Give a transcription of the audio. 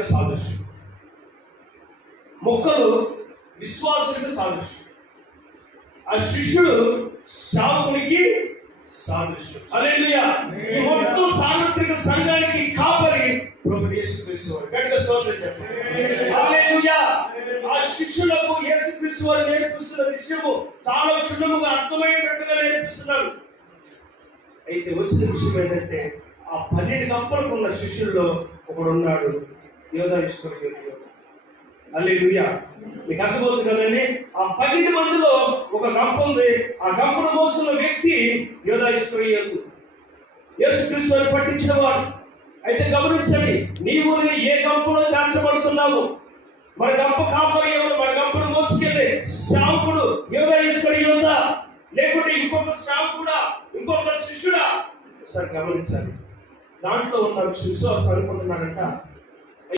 వారికి సాదృశ్యం, మొక్కలు విశ్వాసునికి సాదృశ్యం, ఆ శిష్యుడు సేవకునికి సాదృశ్యం. హల్లెలూయా. ఈ మొత్తం సార్వత్రిక సంఘానికి కాపరి ప్రభువు యేసుక్రీస్తు వారు. గట్టిగా స్తోత్రం చెప్పండి. హల్లెలూయా. ఆ శిష్యులకు యేసుక్రీస్తు వారు నేర్పిస్తున్న విషయము చాలా క్షుణ్ణముగా అర్థమయ్యేటట్టుగా నేర్పిస్తున్నాడు. అయితే వచ్చిన విషయం ఏంటంటే, ఆ 12 గంపలకు ఉన్న శిష్యుల్లో ఒకడు ఉన్నాడు, యోధా ఇస్కరియోతు. హల్లెలూయా. మీకు అర్థమవుతుంది కదండి. ఆ 12 మందిలో ఒక గంప ఉంది. ఆ గంపను మోస్తున్న వ్యక్తి యోధా ఇస్కరియోతు, యేసుక్రీస్తు వారు పట్టించినవాడు. అయితే గమనించండి, నీవు ఏ గంపలో చేర్చబడుతున్నావు? మన గంప కాపరి ఎవరు? మన గంపను మోసుకెళ్ళే సేవకుడు యోధా ఇస్కరియోతా, లేకుంటే ఇంకొక సేవకుడా, ఇంకొక శిష్యుడా? ఒకసారి గమనించండి. దాంట్లో ఉన్న విశ్వాసం అనుకుంటున్నారంట,